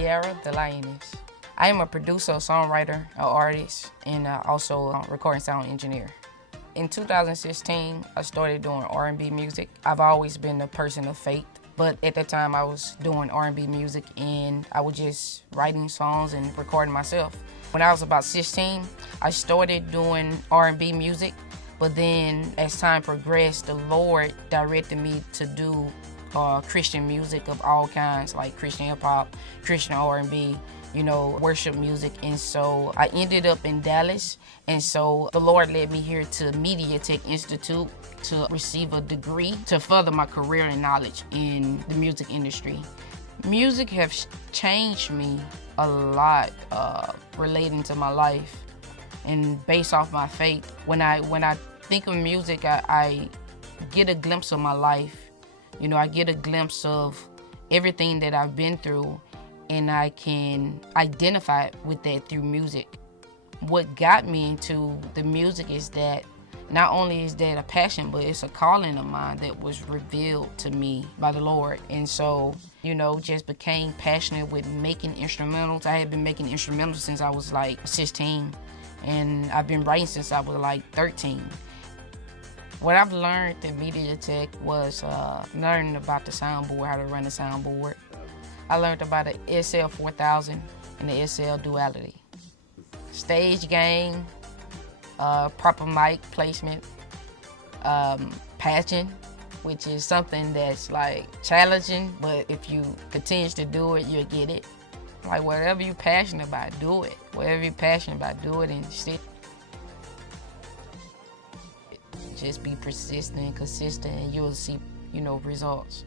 Kiara Williams. I am a producer, songwriter, an artist, and also a recording sound engineer. In 2016, I started doing R&B music. I've always been a person of faith, but at that time I was doing R&B music and I was just writing songs and recording myself. When I was about 16, I started doing R&B music, but then as time progressed, the Lord directed me to do Christian music of all kinds, like Christian hip hop, Christian R&B, worship music. And so I ended up in Dallas. And so the Lord led me here to MediaTech Institute to receive a degree to further my career and knowledge in the music industry. Music has changed me a lot relating to my life and based off my faith. When I think of music, I get a glimpse of my life. I get a glimpse of everything that I've been through, and I can identify with that through music. What got me into the music is that not only is that a passion, but it's a calling of mine that was revealed to me by the Lord. And so, just became passionate with making instrumentals. I had been making instrumentals since I was like 16, and I've been writing since I was like 13. What I've learned at MediaTech was learning about the soundboard, how to run the soundboard. I learned about the SL4000 and the SL duality. Stage game, proper mic placement, patching, which is something that's like challenging, but if you continue to do it, you'll get it. Like whatever you're passionate about, do it. Whatever you're passionate about, do it and stick. Just be persistent and consistent and you'll see, results.